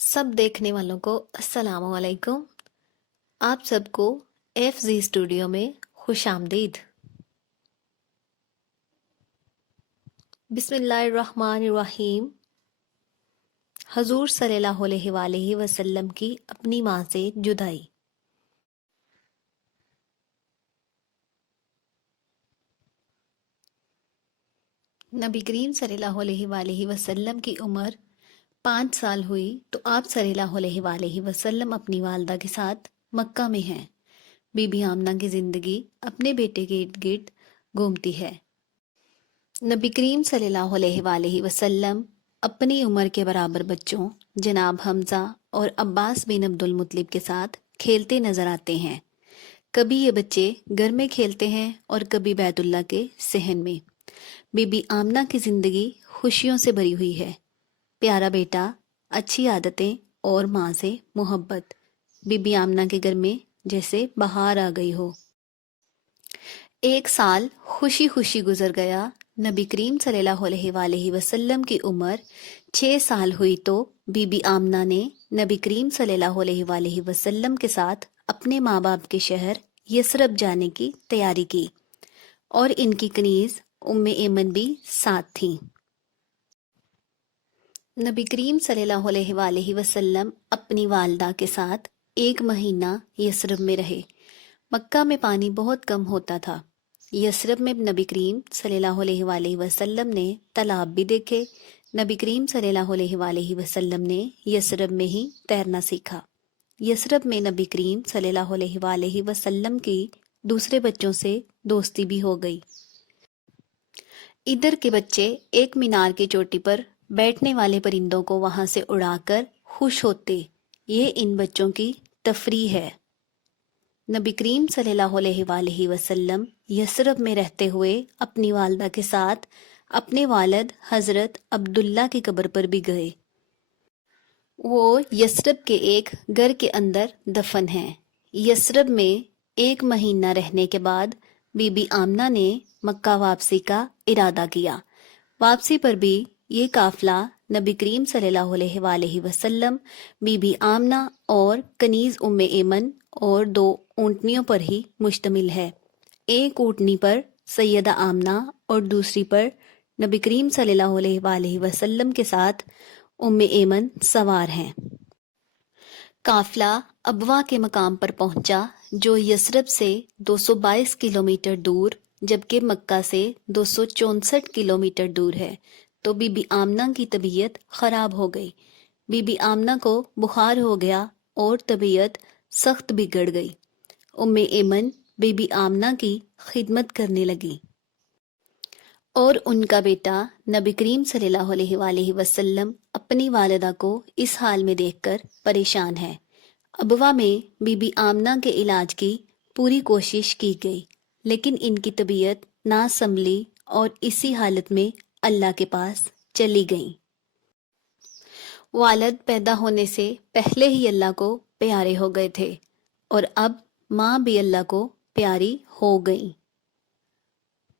सब देखने वालों को अस्सलाम वालेकुम। आप सबको FZ स्टूडियो में खुश आमदीद। बिस्मिल्लाहिर्रहमानिर्रहीम। हजूर सल्लल्लाहु अलैहि वसल्लम की अपनी माँ से जुदाई। नबी करीम सल्लल्लाहु अलैहि वसल्लम की उम्र 5 साल हुई तो आप सल्लल्लाहु अलैहि वसल्लम अपनी वालदा के साथ मक्का में हैं। बीबी आमना की जिंदगी अपने बेटे के इर्द गिर्द घूमती है। नबी करीम सल्लल्लाहु अलैहि वसल्लम अपनी उम्र के बराबर बच्चों जनाब हमजा और अब्बास बिन अब्दुल मुत्तलिब के साथ खेलते नजर आते हैं। कभी ये बच्चे घर में खेलते हैं और कभी बैतुल्ला के सहन में। बीबी आमना की जिंदगी खुशियों से भरी हुई है। प्यारा बेटा, अच्छी आदतें और माँ से मोहब्बत। बीबी आमना के घर में जैसे बहार आ गई हो। एक साल खुशी खुशी गुजर गया। नबी करीम सल्लल्लाहु अलैहि वसल्लम की उम्र 6 साल हुई तो बीबी आमना ने नबी करीम सल्लल्लाहु अलैहि वसल्लम के साथ अपने माँ बाप के शहर यसरब जाने की तैयारी की और इनकी कनीज उम्मे ऐमन भी साथ थी। नबी करीम सल्लल्लाहु अलैहि वसल्लम अपनी वालदा के साथ 1 महीना यसरब में रहे। मक्का में पानी बहुत कम होता था। यसरब में नबी करीम सल्लल्लाहु अलैहि वसल्लम ने तालाब भी देखे। नबी करीम सल्लल्लाहु अलैहि वसल्लम ने यसरब में ही तैरना सीखा। यसरब में नबी करीम सल्लल्लाहु अलैहि वसल्लम की दूसरे बच्चों से दोस्ती भी हो गई। इधर के बच्चे एक मीनार की चोटी पर बैठने वाले परिंदों को वहां से उड़ाकर खुश होते। ये इन बच्चों की तफरीह है। नबी करीम सल्लल्लाहु अलैहि वसल्लम यसरब में रहते हुए अपनी वालदा के साथ अपने वालिद हजरत अब्दुल्ला की कब्र पर भी गए। वो यसरब के एक घर के अंदर दफन हैं। यसरब में 1 महीना रहने के बाद बीबी आमना ने मक्का वापसी का इरादा किया। वापसी पर भी ये काफिला नबी करीम सल्लल्लाहु अलैहि वसल्लम, बीबी आमना और कनीज उम्मे ऐमन और 2 ऊँटनियों पर ही मुश्तमिल है। एक ऊँटनी पर सैयदा आमना और दूसरी पर नबी करीम सल्लल्लाहु अलैहि वसल्लम के साथ उम्मे ऐमन सवार हैं। काफिला अबवा के मकाम पर पहुंचा जो यसरब से 222 किलोमीटर दूर जबकि मक्का से 264 किलोमीटर दूर है। तो बीबी आमना की तबीयत खराब हो गई। बीबी आमना को बुखार हो गया और तबीयत सख्त बिगड़ गई। उम्मे ऐमन बीबी आमना की खिदमत करने लगी और उनका बेटा नबी करीम सल्लल्लाहु अलैहि वसल्लम अपनी वालिदा को इस हाल में देखकर परेशान है। अबवा में बीबी आमना के इलाज की पूरी कोशिश की गई लेकिन इनकी तबीयत ना संभली और इसी हालत में अल्लाह के पास चली गईं। वालिद पैदा होने से पहले ही अल्लाह को प्यारे हो गए थे और अब माँ भी अल्लाह को प्यारी हो गई।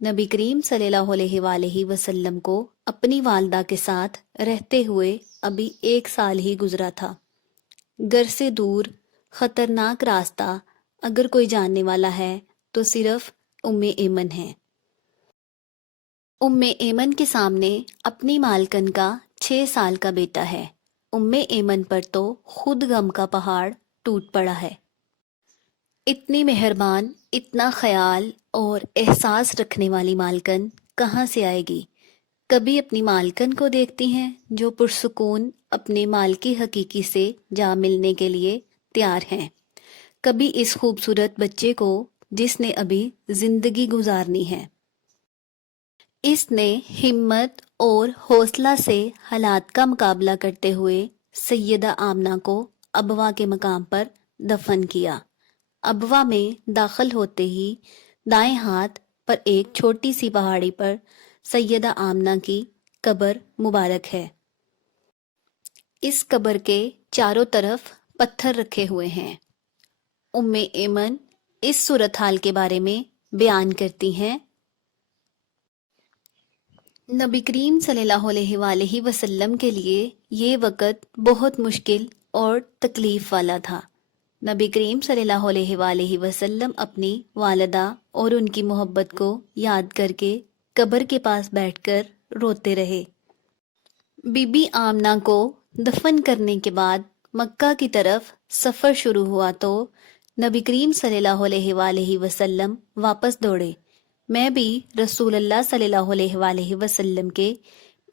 नबी करीम सल्लल्लाहु अलैहि वसल्लम को अपनी वालदा के साथ रहते हुए अभी 1 साल ही गुजरा था। घर से दूर खतरनाक रास्ता अगर कोई जानने वाला है तो सिर्फ उम्मे ऐमन है। उम्मे ऐमन के सामने अपनी मालकन का 6 साल का बेटा है। उम्मे ऐमन पर तो खुद गम का पहाड़ टूट पड़ा है। इतनी मेहरबान, इतना ख्याल और एहसास रखने वाली मालकन कहाँ से आएगी। कभी अपनी मालकन को देखती हैं जो पुरसुकून अपने मालिक हकीकी से जा मिलने के लिए तैयार हैं, कभी इस खूबसूरत बच्चे को जिसने अभी जिंदगी गुजारनी है। इसने हिम्मत और हौसला से हालात का मुकाबला करते हुए सैयदा आमना को अबवा के मकाम पर दफन किया। अबवा में दाखिल होते ही दाएं हाथ पर एक छोटी सी पहाड़ी पर सैयदा आमना की कब्र मुबारक है। इस कब्र के चारों तरफ पत्थर रखे हुए हैं। उम्मे ऐमन इस सूरत हाल के बारे में बयान करती हैं। नबी करीम सल्लल्लाहु अलैहि वसल्लम के लिए یہ وقت بہت مشکل اور تکلیف والا تھا۔ نبی کریم صلی اللہ علیہ وآلہ وسلم اپنی والدہ اور ان کی محبت کو یاد کر کے قبر کے پاس بیٹھ کر روتے رہے۔ بی بی آمنہ کو دفن کرنے کے بعد مکہ کی طرف سفر شروع ہوا تو نبی کریم صلی اللہ علیہ وآلہ وسلم واپس دوڑے۔ میں بھی رسول اللہ صلی اللہ علیہ وآلہ وسلم کے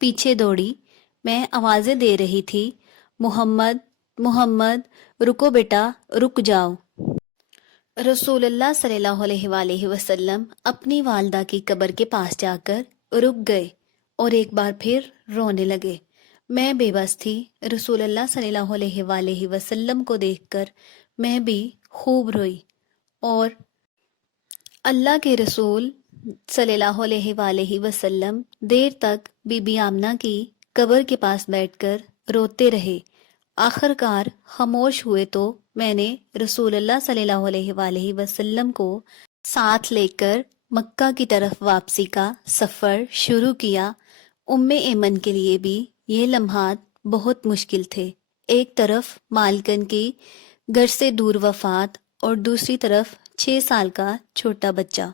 پیچھے دوڑی۔ میں آوازیں دے رہی تھی، محمد محمد، رکو بیٹا، رک جاؤ۔ رسول اللہ صلی اللہ علیہ وآلہ وسلم اپنی والدہ کی قبر کے پاس جا کر رک گئے اور ایک بار پھر رونے لگے۔ میں بے بس تھی۔ رسول اللہ صلی اللہ علیہ وآلہ وسلم کو دیکھ کر میں بھی خوب روئی اور اللہ کے رسول صلی اللہ علیہ وآلہ وسلم دیر تک بی بی آمنہ کی قبر کے پاس بیٹھ کر روتے رہے۔ آخر کار خاموش ہوئے تو میں نے رسول اللہ صلی اللہ علیہ وآلہ وسلم کو ساتھ لے کر مکہ کی طرف واپسی کا سفر شروع کیا۔ ام ایمن کے لیے بھی یہ لمحات بہت مشکل تھے۔ ایک طرف مالکن کی گھر سے دور وفات اور دوسری طرف 6 سال کا چھوٹا بچہ۔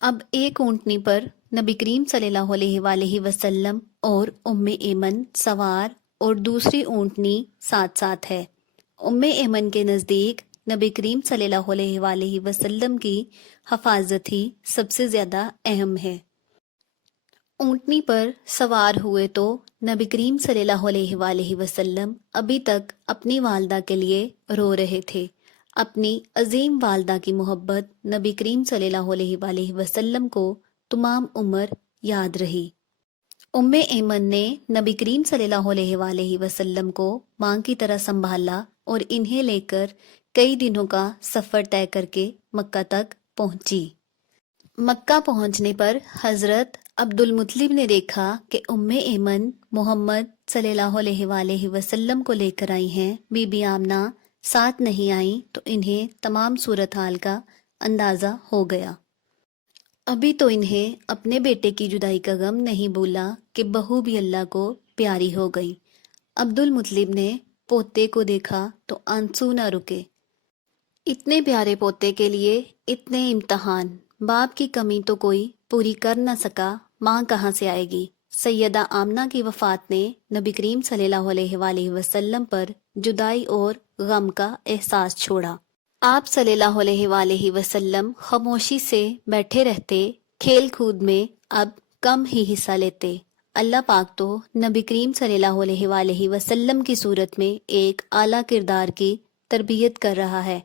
اب ایک اونٹنی پر نبی کریم صلی اللہ علیہ وآلہ وسلم اور ام ایمن سوار اور دوسری اونٹنی ساتھ ساتھ ہے۔ ام ایمن کے نزدیک نبی کریم صلی اللہ علیہ وآلہ وسلم کی حفاظت ہی سب سے زیادہ اہم ہے۔ اونٹنی پر سوار ہوئے تو نبی کریم صلی اللہ علیہ وآلہ وسلم ابھی تک اپنی والدہ کے لیے رو رہے تھے۔ اپنی عظیم والدہ کی محبت نبی کریم صلی اللہ علیہ وآلہ وسلم کو تمام عمر یاد رہی۔ ام ایمن نے نبی کریم صلی اللہ علیہ وآلہ وسلم کو ماں کی طرح سنبھالا اور انہیں لے کر کئی دنوں کا سفر طے کر کے مکہ تک پہنچی۔ مکہ پہنچنے پر حضرت عبد المطلب نے دیکھا کہ ام ایمن محمد صلی اللہ علیہ وآلہ وسلم کو لے کر آئی ہیں۔ بی بی آمنہ ساتھ نہیں آئیں تو انہیں تمام صورتحال کا اندازہ ہو گیا۔ ابھی تو انہیں اپنے بیٹے کی جدائی کا غم نہیں بھولا کہ بہو بھی اللہ کو پیاری ہو گئی۔ عبد المطلب نے پوتے کو دیکھا تو آنسو نہ رکے۔ اتنے پیارے پوتے کے لیے اتنے امتحان، باپ کی کمی تو کوئی پوری کر نہ سکا، ماں کہاں سے آئے گی؟ سیدہ آمنہ کی وفات نے نبی کریم صلی اللہ علیہ وآلہ وسلم پر جدائی اور غم کا احساس چھوڑا۔ آپ صلی اللہ علیہ وآلہ وسلم خاموشی سے بیٹھے رہتے، کھیل کود میں اب کم ہی حصہ لیتے۔ اللہ پاک تو نبی کریم صلی اللہ علیہ وآلہ وسلم کی صورت میں ایک اعلیٰ کردار کی تربیت کر رہا ہے۔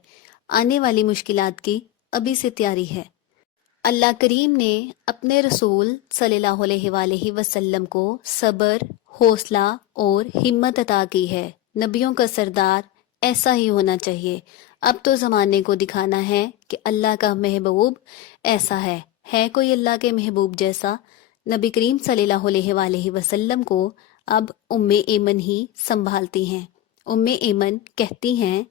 آنے والی مشکلات کی ابھی سے تیاری ہے۔ اللہ کریم نے اپنے رسول صلی اللہ علیہ وآلہ وسلم کو صبر، حوصلہ اور ہمت عطا کی ہے۔ نبیوں کا سردار ایسا ہی ہونا چاہیے۔ اب تو زمانے کو دکھانا ہے کہ اللہ کا محبوب ایسا ہے کوئی اللہ کے محبوب جیسا؟ نبی کریم صلی اللہ علیہ وآلہ وسلم کو اب ام ایمن ہی سنبھالتی ہیں۔ ام ایمن کہتی ہیں،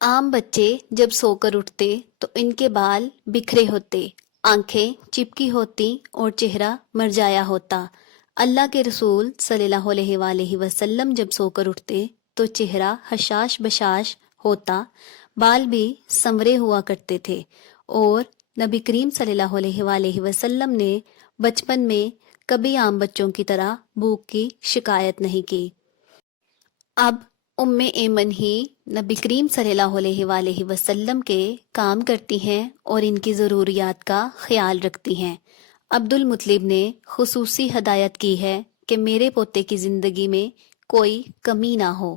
عام بچے جب سو کر اٹھتے تو ان کے بال بکھرے ہوتے، آنکھیں چپکی ہوتی اور چہرہ مرجایا ہوتا۔ اللہ کے رسول صلی اللہ علیہ وآلہ وسلم جب سو کر اٹھتے تو چہرہ حشاش بشاش ہوتا، بال بھی سنورے ہوا کرتے تھے، اور نبی کریم صلی اللہ علیہ وآلہ وسلم نے بچپن میں کبھی عام بچوں کی طرح بھوک کی شکایت نہیں کی۔ اب ام ایمن ہی نبی کریم صلی اللہ علیہ وآلہ وسلم کے کام کرتی ہیں اور ان کی ضروریات کا خیال رکھتی ہیں۔ عبد المطلب نے خصوصی ہدایت کی ہے کہ میرے پوتے کی زندگی میں کوئی کمی نہ ہو۔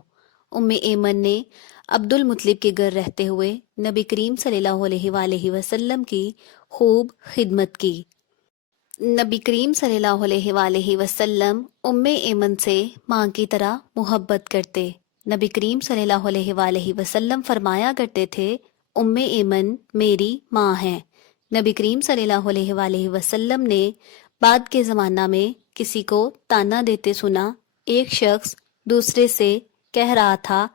ام ایمن نے عبد المطلب کے گھر رہتے ہوئے نبی کریم صلی اللہ علیہ وآلہ وسلم کی خوب خدمت کی۔ نبی کریم صلی اللہ علیہ وآلہ وسلم ام ایمن سے ماں کی طرح محبت کرتے۔ نبی کریم صلی اللہ علیہ وآلہ وسلم فرمایا کرتے تھے، ام ایمن میری ماں ہے۔ نبی کریم صلی اللہ علیہ وآلہ وسلم نے بعد کے زمانہ میں کسی کو تانا دیتے سنا۔ ایک شخص دوسرے سے کہہ رہا تھا،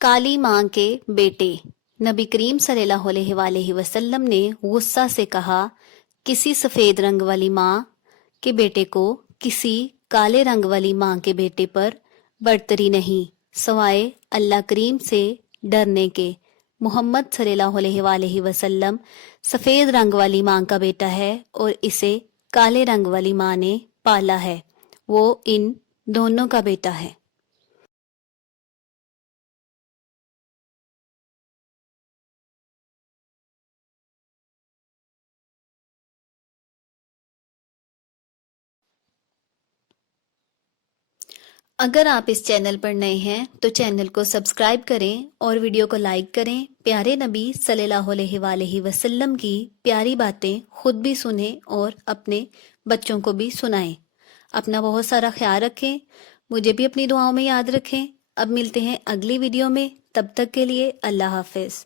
کالی ماں کے بیٹے۔ نبی کریم صلی اللہ علیہ وآلہ وسلم نے غصہ سے کہا، کسی سفید رنگ والی ماں کے بیٹے کو کسی काले रंग वाली माँ के बेटे पर बरतरी नहीं सवाए अल्लाह करीम से डरने के। मोहम्मद सल्लल्लाहु अलैहि वसल्लम सफ़ेद रंग वाली माँ का बेटा है और इसे काले रंग वाली माँ ने पाला है। वो इन दोनों का बेटा है। अगर आप इस चैनल पर नए हैं तो चैनल को सब्सक्राइब करें और वीडियो को लाइक करें। प्यारे नबी सल्लल्लाहु अलैहि वसल्लम की प्यारी बातें खुद भी सुनें और अपने बच्चों को भी सुनाएं। अपना बहुत सारा ख्याल रखें, मुझे भी अपनी दुआओं में याद रखें। अब मिलते हैं अगली वीडियो में, तब तक के लिए अल्लाह हाफिज।